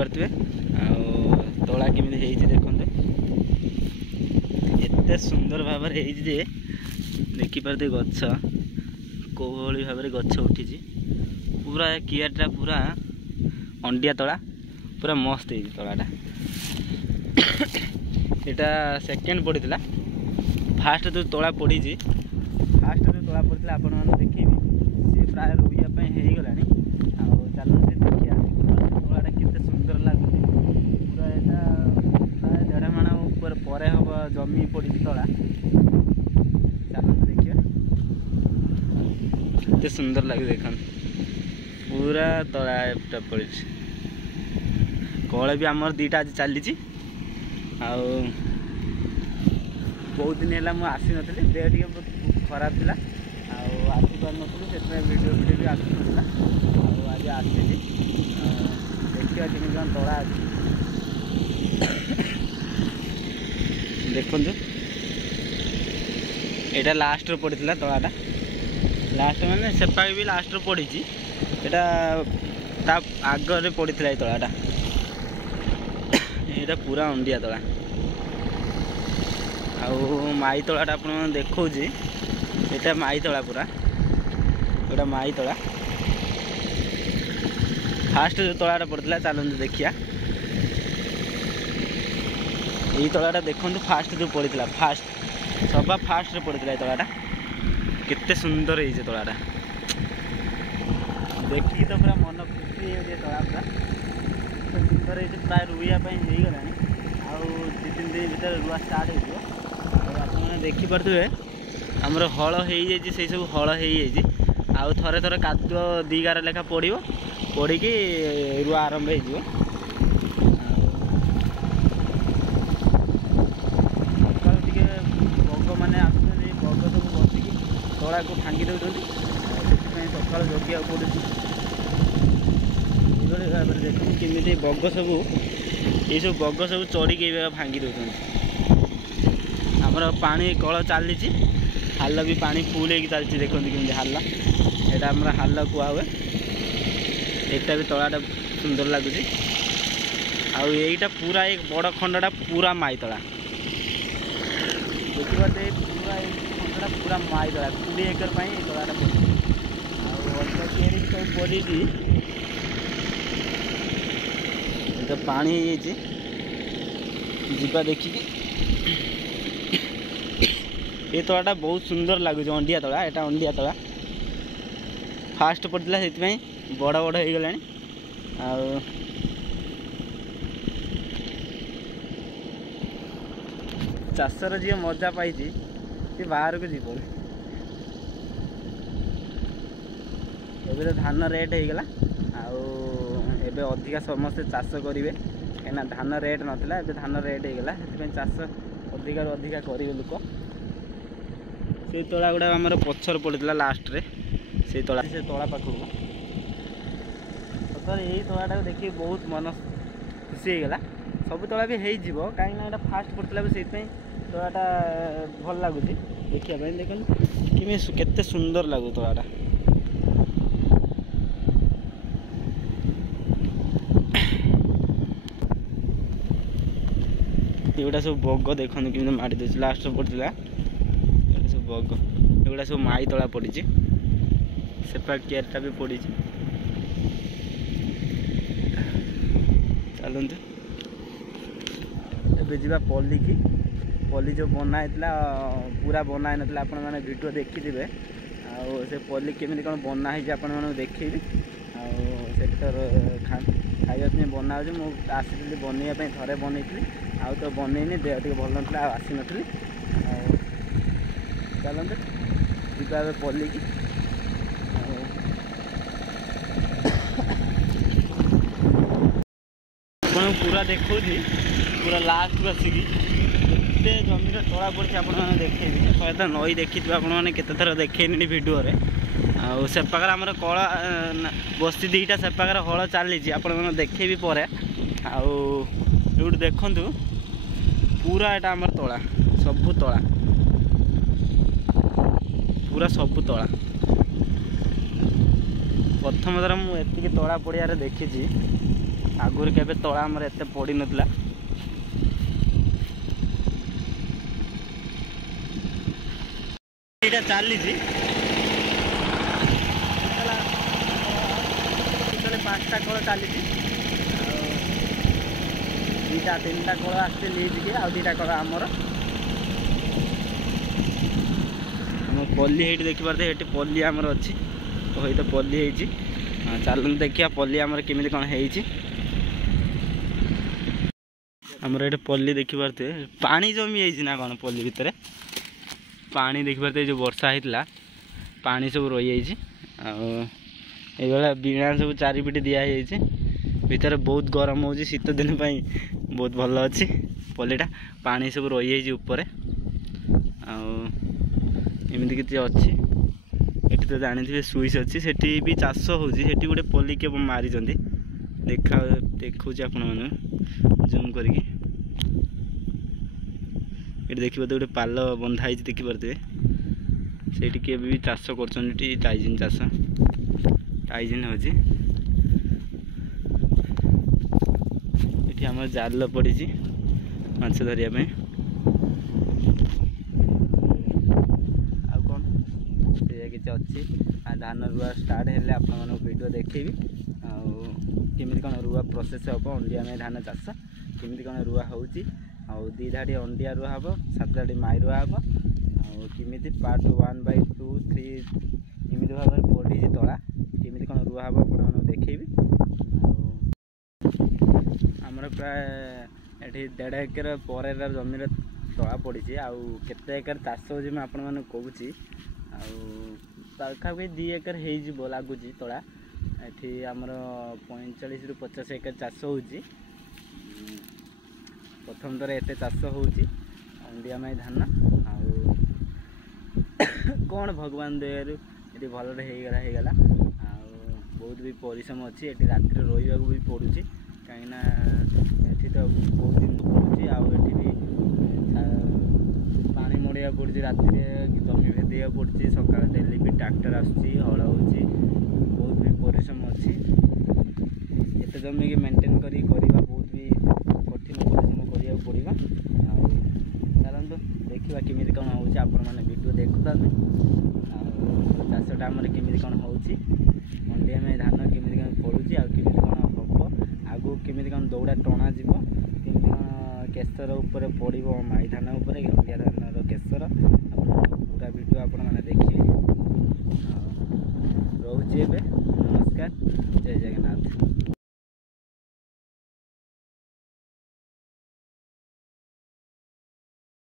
पारे तला केमी देखते एत सुंदर भाव देखिपे गछ कौ भाव गछ उठी पूरा कियाटा पूरा अंडिया तला पूरा मस्त है तलाटा यहाँ सेकेंड पड़ा फास्ट जो तला पड़ी फास्ट जो तला पड़ा आपण मैंने देखी सी प्राय रोईवाई होगला चलते देखिए तलाटा केते सुंदर लगुच पूरा यहाँ प्राय 1.5 माण ऊपर पर हम जमी पड़ी तला चलते देखिए केते सुंदर लगे देख पूरा तला पड़ी कल भी आमर 2टा आज चली बहुत दिन है मुझे आसी नी देह टे खराब थी आसी पार नी वीडियो भी आसूला आज आसी देखिए केमी कौन तला देखु यहाँ लास्ट पड़ा तलाटा लास्ट माने सेपा भी लास्ट पड़ी यहाँ आगे पड़ा तलाटा यहाँ पूरा अंडिया तला माई तलाटा आप देखा यहाँ माई तला पूरा यहाँ माई तला फास्ट जो तलाटा पड़ा चलते देखिया यही तलाटा देखो फास्ट जो पड़ा फास्ट सभा फास्ट पड़ा तलाटा केते सुंदर है तलाटा देखिए तो पूरा मन खुशी है तला पूरा सुंदर है प्राय रुईवाई होगला आउ 2-3 दिन भर रुआ स्टार्ट हो देखिपे आमर हल हो सब हल हो थे थे कादुआ 2 गार लेखा पड़ो पड़ी रुआ आरंभ हो बग मैंने आस बग सब बसिकी तला को भांगी दौरान सकाल जगिया पड़े भाव देखो केमी बग सब ये सब बग सब चढ़ी भांगी दौरान आमर पानी कल चली हाल भी पानी फुल हो चलती देखते केमी हाल यहाँ आम हाल कुआ हुए यहाँ भी तलाटा सुंदर लगुच आईटा पूरा एक बड़ खंडटा पूरा माई तला देखिए पूरा खंडटा पूरा माई तला 20 एकर तलाटा पड़ी सब पड़ी तो पानी जीवा देखिए ये तलाटा बहुत सुंदर लगुच अंडिया तला यहाँ अंडिया तला फास्ट पड़ा से बड़ बड़ होगला चाषर जी मजा पाई सी बाहर को जीव एबे तो धान रेट होगला एबे अधिका समस्ते चाष करेंगे कहीं धान रेट नाला एबे धान रेट होगला चाष अधिकार अधिका करेंगे लोक से तला गुड़ा आम पचर पड़ा लास्ट रे से तला पाखक सर यही तलाटा देखिए बहुत मन खुशी होगला सब तला भी हो कहीं फास्ट पड़ा से तलाटा भल लगुच देखिए देखो केते सुंदर लगू तलाटा एगुड़ा सब बग देखो कि माड़ी दे लास्ट पड़ा सब बग एगुड़ा सब माई तला पड़ी सेपा केयरटा भी पड़ी चलते एबे जीवा पल्ली की पल्ली जो बनाई पूरा बनाई ना आपण मैंने वीडियो देखिथे से पल्ली केमी कौन बनाई आपण मैंने देखी खाइबा बना मुझे आसी बनवाई थे बनई आउ तो बनईनी देह टे भल ना आसी नी चलते जीवा पल्ली की पूरा देखो पूरा लास्ट बसिकी एते जमीन तला पड़ी आप देखेबी सहित नई देखी आपने थर देखेनि वीडियो से पाखर आम कला बस्ती 2टा से पाखर हल चली आप देखेबी पर आउट देखु पूरा यहाँ आम तला सबू तला पूरा सबू तला प्रथम थर मुझे तला पड़िया देखी आगुरी केबे तला आमर एते पड़ी नथला। एटा चली जी पाँचटा कल चली दुईटा तीनटा कल आसते लीज के आ दुईटा कल आमर पल्ली ये देखिपारे ये पल्ली आमर अच्छी तो ये तो पल्ली है चलते देखिए पल्ली आमर केमी कौन होमर ये पल्ली देखिपारे पानी जमी ना कौन पल्ली भितर पानी देखिपारे जो वर्षा होता पानी सब रही जाइए बीणा सब चारिपिटी दिखाई भितर बहुत गरम हो शीत दिन बहुत भल अच्छी पल्लीटा पानी सब रही जाइए ऊपर एमती किसी अच्छी ये तो जानी सुइच अच्छी से भी चाष होती गोटे पल्ली के मारी देखा देखा आपण मैंने जूम करके देखिए गोटे पाल बंधाई देखिपारे से किए भी चाष कर टाइजिन चाष टाइजिन हो आम जाल पड़ी माछ धरिया किसी अच्छी धान रुआ स्टार्ट हेल्ले आपण वीडियो देखेबी आमती कौन रुआ प्रोसेस हम अंडिया में धान चाष केमी कौन रुआ हो दी धाड़ी अंडिया रुआ हम 7 धाड़ी माई रुआ हम आमती पार्ट 1/2 3 एमती भाव में पड़ी तला केमी कौन रुआ हम आप देखेबी आमर प्राय ये 1.5 एकर पर जमीन तला पड़ी आते एकर चाष हो आपण मैंने कहूँ पाखापाखि 2 एकर हो लगुच तला ये आमर 45 ରୁ 50 एकर चाष हो प्रथम थर एत चाष हो अंडिया माई धान कौन भगवान दयारू ये भल होगला बहुत भी परिश्रम अच्छी ये राति रही भी पड़ू कहीं तो बहुत दिन पड़ू आठी भी पानी मोड़िया पड़ी राति जमी भेदिया पड़ी सका डेली भी ट्रैक्टर आसूँ हल हो बहुत भी परिश्रम अच्छी एत जमी की मेंटेन करवा बहुत भी कठिन परिश्रम करा पड़ा चलते देखा केमी कौन हो मैंने वीडियो देखुता चाषटा आमर केमी कौन हो मंडिया में धान केमी कौन पड़ू आमी कौन हम आगू केमी कौन दौड़ा टणा केमी कौन केसर उपर पड़ो माई धान उपर अंडिया धान केसर पूरा वीडियो आपण मैंने देखिए रोचे नमस्कार जय जगन्नाथ।